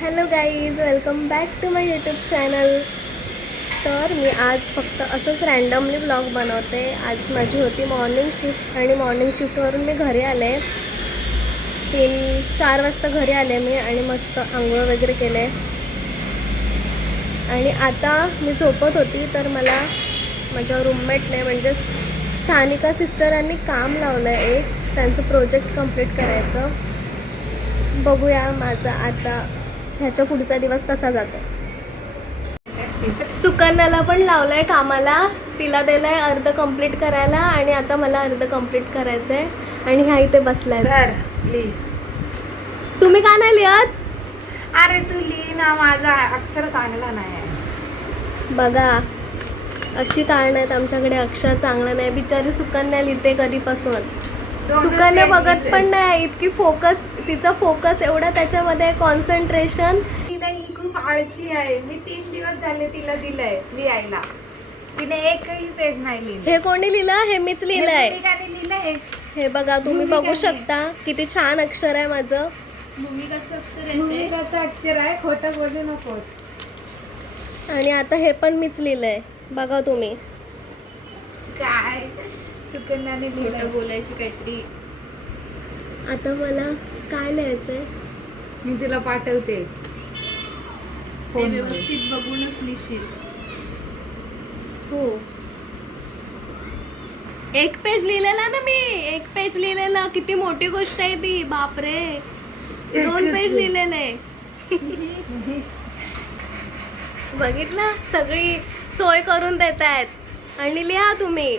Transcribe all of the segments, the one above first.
Hello guys, welcome back to my YouTube channel. तर मी आज फक्त असंच रँडमली व्लॉग बनवते. आज माझी होती मॉर्निंग शिफ्ट आणि मॉर्निंग शिफ्टवरून मी घरी आले. 3-4 वाजता घरी आले मी आणि मस्त आंघोळ वगैरे केले. आणि आता मी झोपत होती तर मला माझ्या रूममेटने म्हणजे सानिका सिस्टरांनी काम लावलं आहे. एक त्यांचं प्रोजेक्ट कंप्लीट करायचं. बघूया माझा आता ह्याच्या पुढचा दिवस कसा जातो. सुकन्याला पण लावलंय कामाला. तिला दिलंय अर्ध कंप्लीट करायला आणि आता मला अर्ध कंप्लीट करायचंय. आणि ह्या इथे बसलाय. तुम्ही का नाही लिहत? अरे तू लिही ना, माझा अक्षर चांगला नाही. बघा अशी कारण आहेत आमच्याकडे, अक्षर चांगलं नाही. बिचारी सुकन्या लिहिते कधीपासून. सुकन्या बघत पण नाही. इतकी फोकस, तिचा फोकस एवढा त्याच्यामध्ये, कॉन्सन्ट्रेशन. ही खूप आळशी आहे. मी 3 दिवस झाले तिला दिलंय लिहायला, तिने एकही पेज नाही लिहिलं. हे कोणी लिहिलं? हे मीच लिहिलंय. लिहिलंय. हे बघा, तुम्ही बघू शकता किती छान अक्षर आहे माझं. भूमिकाचं अक्षर आहे. खोटं बोलू नकोस. आणि आता हे पण मीच लिहिलंय, बघा तुम्ही. काय सुकन्याने लिहिलं बोलायची काहीतरी. आता मला काय लिहायचंय? मी तुला पाठवते. ते व्यवस्थित बघूनच लिहिशील. हो, 1 पेज लिहिलेला ना मी. 1 पेज लिहिलेला, किती मोठी गोष्ट आहे ती. बापरे, 2 पेज लिहिलेले. बघितलं, सगळी सोय करून देत आहेत. आणि लिहा तुम्ही.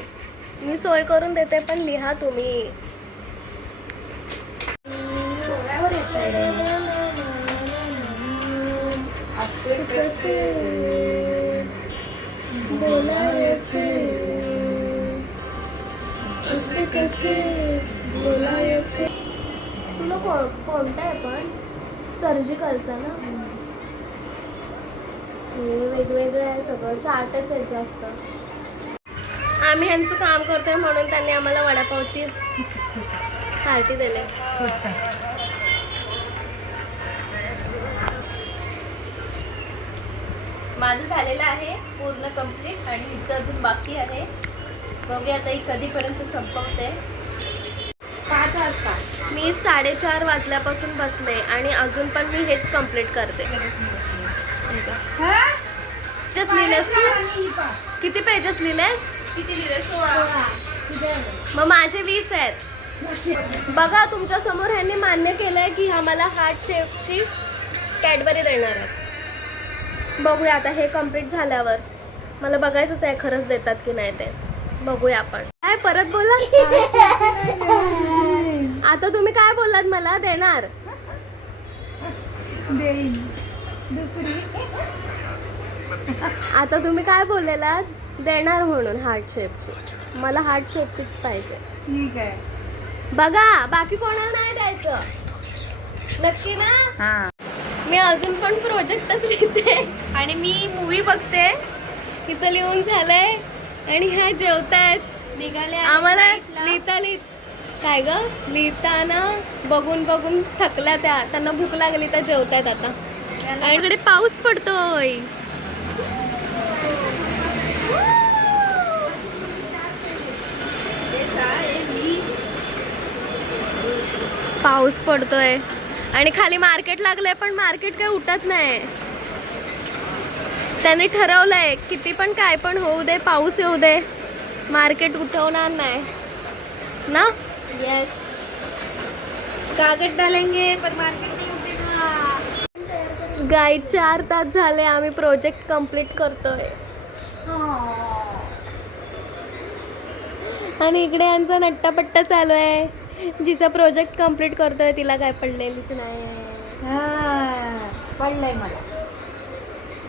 मी सोय करून देते पण लिहा तुम्ही. तुला कोणता आहे पण? सर्जिकलचा ना. हे वेगवेगळं आहे सगळं, चार्टच आहे जास्त. आम्ही ह्यांचं काम करतोय म्हणून त्यांनी आम्हाला वडापावची पार्टी दिली. माझं झालेलं आहे पूर्ण कंप्लीट आणि हिचं अजून बाकी आहे. बघूया आता ही कधीपर्यंत संपवते. 5 वाजता मी 4:30 वाजल्यापासून बसले आणि अजून पण मी हेच कंप्लीट करते. पेजेस लिहिलेस तू? किती पेजेस लिहिलेस? किती लिहिले? 16. मग माझे 20 आहेत. बघा, तुमच्या समोर ह्यांनी मान्य केलंय की आम्हाला हार्ट शेपची कॅडबरी देणार आहे. बघूया आता हे कंप्लीट झाल्यावर. मला बघायचंच आहे खरंच देतात की नाही ते. बघूया आपण. काय परत बोला? आता तुम्ही काय बोललात? मला देणार? देईन दुसरी. आता तुम्ही काय बोललेलात? देणार म्हणून हार्ट शेपची. मला हार्ट शेपचीच पाहिजे. ठीक आहे. बघा, बाकी कोणाला नाही द्यायचं. नक्की ना? हा. मी अजून पण प्रोजेक्टच लिहिते आणि मी मूवी बघते. तिचं लिहून झालंय आणि ह्या जेवतायत. निघाले आम्हाला काय ग, लिहिताना बघून बघून थकल्या त्या. त्यांना भूक लागली तर जेवतायत आता. आणि इकडे पाऊस पडतोय. पाऊस पडतोय आणि खाली मार्केट लागलंय पण मार्केट काही उठत नाही. त्यांनी ठरवलंय किती पण काय पण होऊ दे, पाऊस येऊ दे, मार्केट उठवणार नाही ना. येस, कागद डालेंगे पर मार्केट नहीं उठेगा. गाई 4 तास झाले आम्ही प्रोजेक्ट कंप्लीट करतोय. आणि इकडे यांचा नट्टापट्टा चालू आहे. जिचा प्रोजेक्ट कंप्लीट करतोय तिला काय पडलेलीच नाही. पडलंय मला.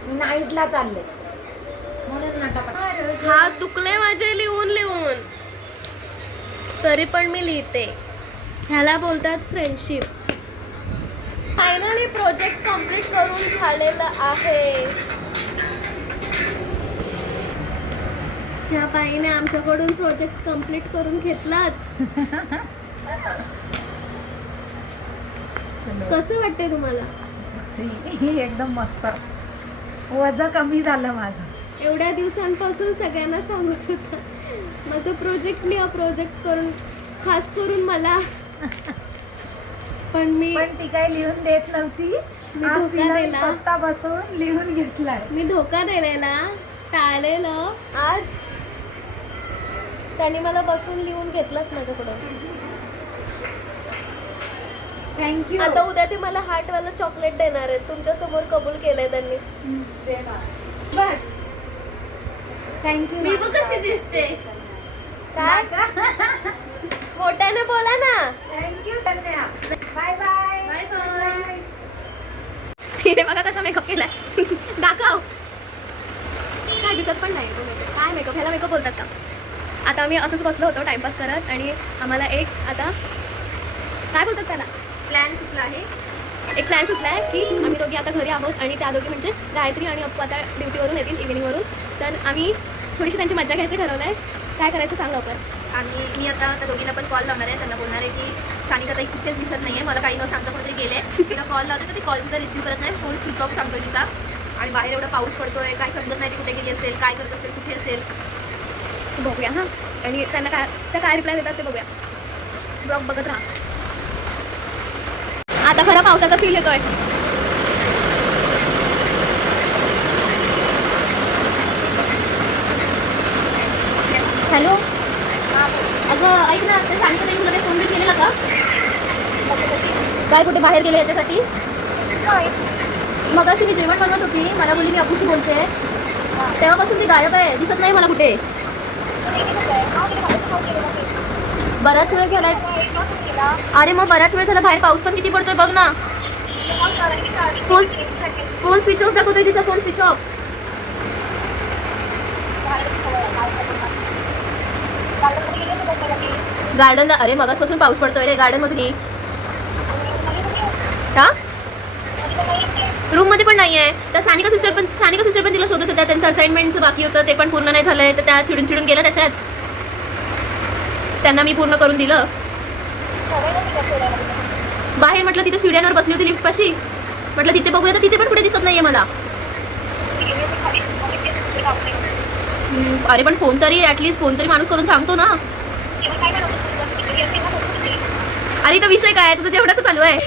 मी नाईटला चालले म्हणून नाटक. हात दुखले माझे लिहून लिहून, तरी पण मी लिहिते. ह्याला बोलतात फ्रेंडशिप. फायनली प्रोजेक्ट कंप्लीट करून झालेलं आहे. ह्या बाईने आमच्याकडून प्रोजेक्ट कंप्लीट करून घेतलाच. कसं वाटतंय तुम्हाला? एकदम मस्त. वजन कमी झालं माझं. एवढ्या दिवसांपासून सगळ्यांना सांगत होता माझं प्रोजेक्ट लिहा, प्रोजेक्ट करून खास करून मला. पण ती काही लिहून देत नव्हती. मी आज धोका तिला दिला. स्वतः बसून लिहून घेतलाय. मी धोका दिलेला, टाळलेलं. आज त्यांनी मला बसून लिहून घेतलंच माझ्याकडं. थँक्यू. आता उद्या ते मला हार्टवाला चॉकलेट देणार आहेत. तुमच्या समोर कबूल केलंय त्यांनी. थँक्यू. मी बघ कशी दिसते. काय मोठ्याने बोला ना. थँक्यू कन्या. Bye bye. Bye bye. हिने बघा कसा मेकअप केलाय. दाखव. काय दिसत पण नाही काय मेकअप, ह्याला मेकअप बोलतात का. आता आम्ही असंच बसलो होतो टाइमपास करत आणि आम्हाला एक आता काय बोलतात त्याला प्लॅन सुचला आहे. एक प्लॅन सुचला आहे की आम्ही दोघी आता घरी आहोत आणि त्या दोघी म्हणजे गायत्री आणि अप्पू आता ड्युटीवरून येतील इव्हिनिंगवरून. तर आम्ही थोडीशी त्यांची मज्जा घ्यायचं ठरवलं आहे. काय करायचं सांग लवकर. आणि मी आता त्या दोघींना पण कॉल लावणार आहे. त्यांना बोलणार आहे की सानिका ताई कुठेच दिसत नाही आहे, मला काही न सांगता कुठेतरी गेले. तिला कॉल लावते तर ती कॉल सुद्धा रिसीव्ह करत नाही, फोन स्विच ऑफ सांगतोय तिचा. आणि बाहेर एवढा पाऊस पडतोय, काय समजत नाही ती कुठे गेली असेल, काय करत असेल, कुठे असेल. बघूया हां. आणि त्यांना काय रिप्लाय देतात ते बघूया. ब्लॉग बघत राहा. आता खरं पावसाचा फील येतोय. हॅलो अगं ऐक ना, ते सानिका ताई तुला काही फोन बिन केलेला का. काय कुठे बाहेर गेले याच्यासाठी. मग अशी मी जेवण बनवत होती, मला बोलली मी अपुशी बोलते. तेव्हापासून ती गायब आहे, दिसत नाही मला कुठे. बराच वेळ झालाय. अरे मग बराच वेळ झाला, बाहेर पाऊस पण किती पडतोय बघ ना. फोन स्विच ऑफ दाखवतोय तिचा, फोन स्विच ऑफ. गार्डनला. अरे मगाचपासून पाऊस पडतोय रे, गार्डन मधून ये. का रूम मध्ये पण नाही आहे. तर सानिका सिस्टर पण तिला शोधत होत्या. त्यांचं असाइनमेंटचं बाकी होतं, ते पण पूर्ण नाही झालंय. तर त्या चिडून गेल्या तशाच. त्यांना मी पूर्ण करून दिलं. बाहेर म्हटलं तिथे सीड्यांवर बसली होती लिफ्ट पाशी, म्हटलं तिथे बघूया, तर तिथे पण कुठे दिसत नाहीये मला. अरे पण फोन तरी ऍटलीस्ट फोन तरी माणूस करून सांगतो ना. अरे तो विषय काय तुझं जेवढाच चालू आहे.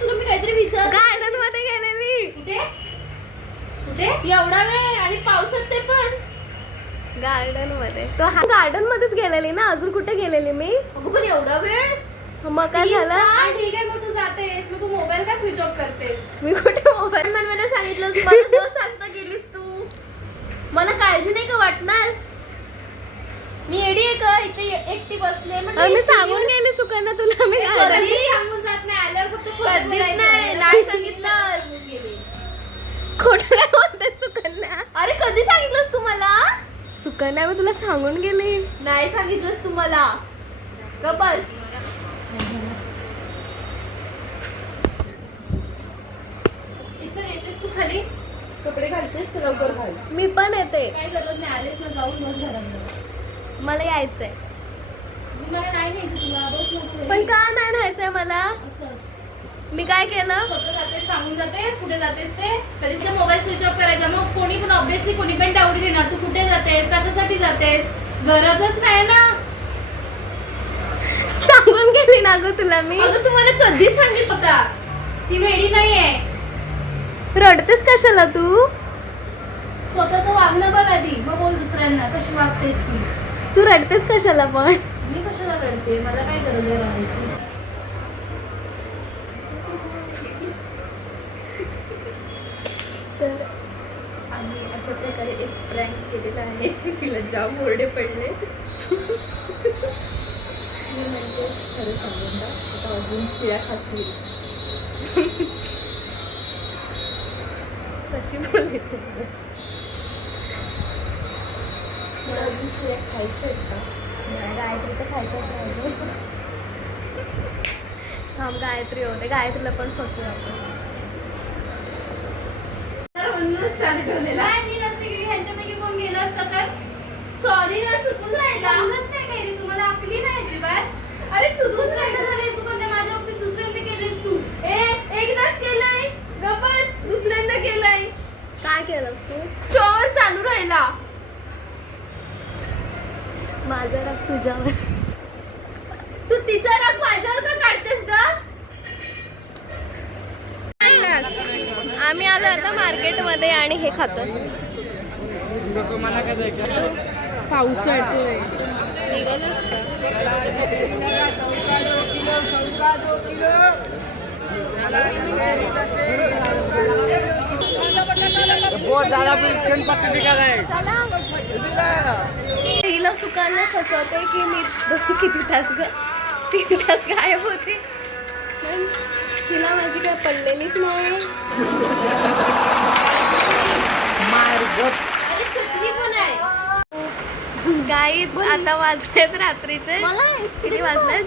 तुला मी काहीतरी विचार. गार्डन मध्ये गेलेली. कुठे कुठे एवढा वेळ आणि पावसात ते पण. गार्डन मध्ये तो गार्डन मध्येच गेलेली ना, अजून कुठे गेलेली मी. अगं पण एवढा वेळ. मग काय झालं. ठीक आहे मग तू जातेस, मग तू मोबाईल का स्विच ऑफ करतेस. मी कुठे मोबाईल मला सांगितलंस, मला न सांगता गेलीस तू. मला काळजी नाही का वाटणार. मी एडी आहे का इथे एकटी बसले. मी सांगून गेले सुकन्या तुला. मी कधी सांगून जात नाही, आल्यावर फक्त खोटं बोलायचं. नाही सांगितलं. खोटं काय बोलतेस सुकन्या. अरे कधी सांगितलंस तू मला. सुकन्या मी तुला सांगून गेली. नाही सांगितलंस तू मला. ग बस. येतेस तू खाली, कपडे घालतेस तर लवकर घाल. मी पण येते. काय गरज नाही, आलेस ना जाऊन बस घरात. मला यायचंय. मला नाही न्यायचं तुला, बस नको. पण का नाही न्यायचंय मला. असंच मी काय केलं. स्वतः जातेस, सांगून जातेस कुठे जातेस ते. कधीच ते मोबाईल स्विच ऑफ करायचा. मग कोणी पण ऑब्विसली कोणी पण डाऊट घेणार. तू कुठे जातेस, कशासाठी जातेस, गरजच नाही ना. सांगून गेली ना ग तुला मी. अगं तू मला कधी सांगितलं होता. ती वेडी नाहीये. रडतेस कशाला तू. स्वतःचं वागणं बघ आधी, मग बोल दुसऱ्यांना कशी वागतेस ती. तू रडतेस कशाला पण. मी कशाला रडते, मला काय गरज आहे रडायची. तर आम्ही अशा प्रकारे एक प्रँक केलेला आहे. तिला जाम ओरडे पडले. मी म्हणते खरं सांगून ना, आता अजून शिळ्या खाशील. कशी बोलली तू. तुला अजून शिळ्या खायच्या आहेत का. गायत्रीचं खायचं राहिलं. थांब गायत्री होते, गायत्रीला पण फसू आपण. म्हणूनच सांगठवलेला. मी नसते गेली, ह्यांच्यापैकी कोण गेलं असतं तर. सॉरी ना, चुकून राहिलं. समजत नाही काही, तुम्हाला अकली नाही अजिबात. अरे चुकून राहिलं झाले. चुकून माझ्या बाबतीत दुसऱ्यांदा केलेस तू. एकदाच केलंय. गप्पस दुसऱ्यांदा केलंय. काय केलं तू? शोर चालू राहिला. माझा राग तुझ्यावर. तू तिचा राग माझ्यावर का काढतेस ग? आम्ही आलो आता मार्केटमध्ये आणि हे खातो. पाऊस येतोय. निघालोस का? तिला सुकांना फसवते की मी किती तास 3 तास गायब होती. पण तिला माझी काय पडलेलीच नाही. अरे चटणी पण आहे. गाईज आता वाजलेत रात्रीचे. किती वाजलेत?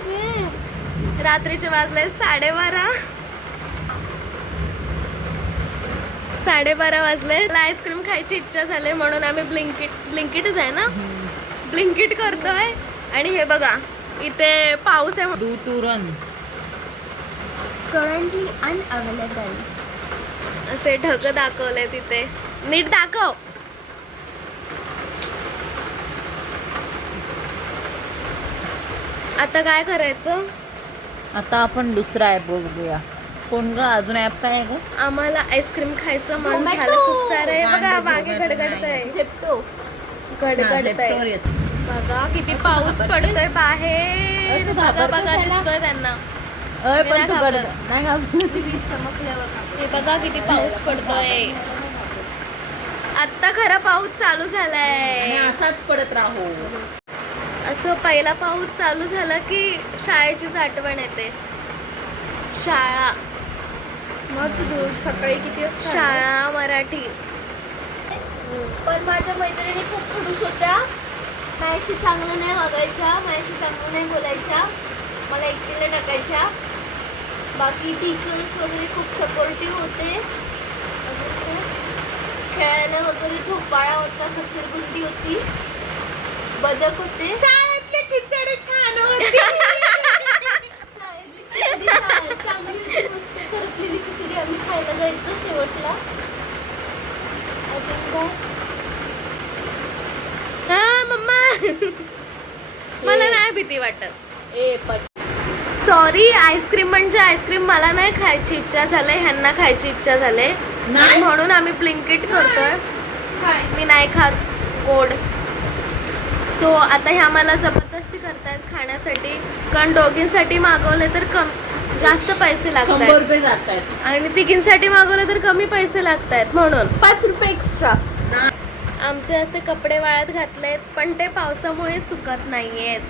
रात्रीचे वाजले 12:30. 12:30 वाजले. मला आईस्क्रीम खायची इच्छा झाली म्हणून आम्ही ब्लिंकिटच आहे ना, ब्लिंकिट करतोय. आणि हे बघा इथे पाऊस आहे. Due to rain currently unavailable असे ढग दाखवले तिथे. नीट दाखव. आता काय करायचं? आता आपण दुसरा ऍप बघूया. कोण ग? अजून ऍप काय आहे ग? आम्हाला आईस्क्रीम खायचं मन Zomato. झालं खूप सारे. बघा वांगे मागे Zomato गडगडतंय. झेप्टो. गडगडतंय. बघा किती पाऊस पडतोय बाहेर. तू बघा घाबरतोस बघा याला? दिसतोय त्यांना. अय मी पण नाही तू घाबरत. नाही घाबरत. वीज चमकल्यावर का? हे बघा किती पाऊस पडतोय. आत्ता खरा पाऊस चालू आणि झालाय. असाच पडत राहू. असं पहिला पाऊस चालू झाला की शाळेचीच आठवण येते. शाळा, मग तू सकाळी किती वाजता? शाळा मराठी. पण माझ्या मैत्रिणी खूप खडूस होत्या. माझ्याशी चांगलं नाही वागायच्या, माझ्याशी चांगलं नाही बोलायच्या, मला एकटीला टाकायच्या. बाकी टीचर्स वगैरे खूप सपोर्टिव्ह होते. अजून काय? खेळायला वगैरे झोपाळा होता, घसरगुंडी होती, बदक होते. शाळेतली खिचडी छान होती. चांगली होती, मस्त करपलेली खिचडी आम्ही खायला जायचो शेवटला. अजून काय? हा मम्मा. मला नाही भीती वाटत. ए सॉरी, आईस्क्रीम म्हणजे आईस्क्रीम मला नाही खायची इच्छा झाली, ह्यांना खायची इच्छा झाली नाही? म्हणून आम्ही ब्लिंकिट करतोय. काय? मी नाही खात गोड. सो आता हे आम्हाला जबरदस्ती करतायत खाण्यासाठी. कारण दोघींसाठी मागवले तर जास्त पैसे 100 लागतात रुपये जात आहेत. आणि तिघींसाठी मागवले तर कमी पैसे लागतात. म्हणून 5 रुपये एक्स्ट्रा. आमचे असे कपडे वाळत घातलेत पण ते पावसामुळे सुकत नाहीयेत.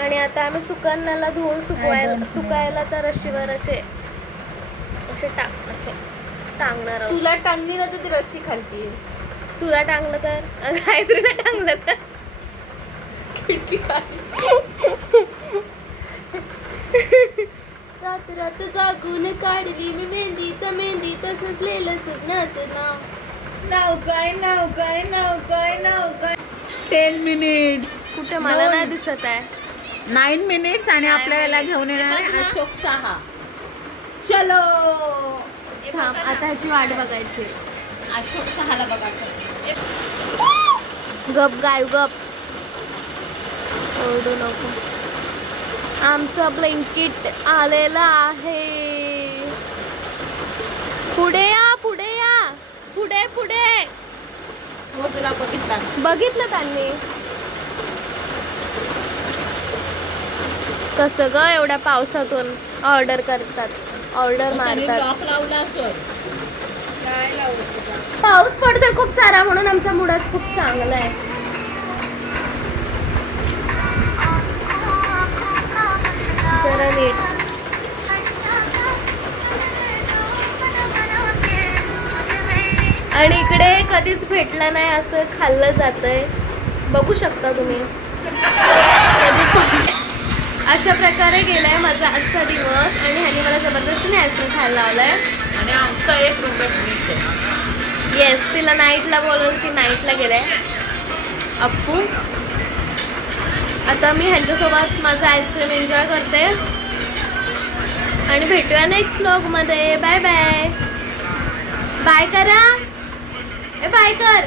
आणि आता आम्ही सुकन्याला धुवून सुकायला तर रशीवर असे टांगणार आहोत. तुला टांगली ना तर ती रस्सी खालती. तुला टांगलं तर गायत्रीला टांगलं तर खिडकी रात रात जागून काढली मी मेहंदी तर मेहंदी तसंच लिहिलं सजनाचं नाव. नाव काय 10 मिनिट कुठे मला नाही दिसत आहे. 9 मिनिट्स आणि Nine आपल्याला minutes. घेऊन येणार आहे बघ ना. अशोक शहा. चलो थांब आता ह्याची वाट बघायची. अशोक शहाला बघायचं. गप गाय गप. ओरडू नको. आमचं ब्लँकेट आलेलं आहे. पुढे या पुढे या पुढे पुढे. हो तुला बघितला. बघितलं त्यांनी. कसं ग एवढ्या पावसातून ऑर्डर करतात, ऑर्डर मारतात. लॉक लावला असेल. काय लावत तुला? पाऊस पडतोय खूप सारा म्हणून आमचा मूडच खूप चांगला आहे. जरा नीट. आणि इकडे कधीच भेटलं नाही असं खाल्लं जातंय. बघू शकता तुम्ही. अशा प्रकारे गेलाय माझा आजचा दिवस. आणि ह्याने मला जबरदस्तीने आईस्क्रीम खायला लावलंय. आणि आमचा एक रूममेट मिस आहे. येस, तिला नाईटला बोलवलं, ती नाईटला गेलाय अप्पू. आता मी ह्यांच्यासोबत माझं आईस्क्रीम एन्जॉय करते आणि भेटूया नेक्स्ट व्लॉग मध्ये. Bye bye. बाय करा. ए बाय कर.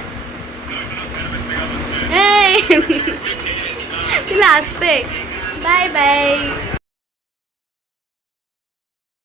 ए तिला असते. Bye bye.